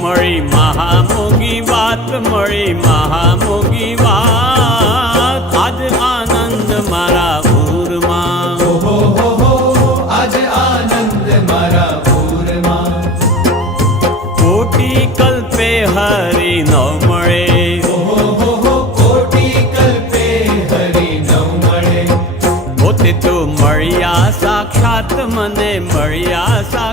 મળી મહામોગી વાત, મળી મહામોગી વાત, આજ આનંદ મારા પૂરમાં. ઓહો હો હો, આજ આનંદ મારા પૂરમાં. કોટી કલ્પે હરિ ન મળે, ઓહો હો હો, કોટી કલ્પે હરિ ન મળે. પોતે તો મળ્યા સાક્ષાત, મને મળ્યા સાક્ષાત.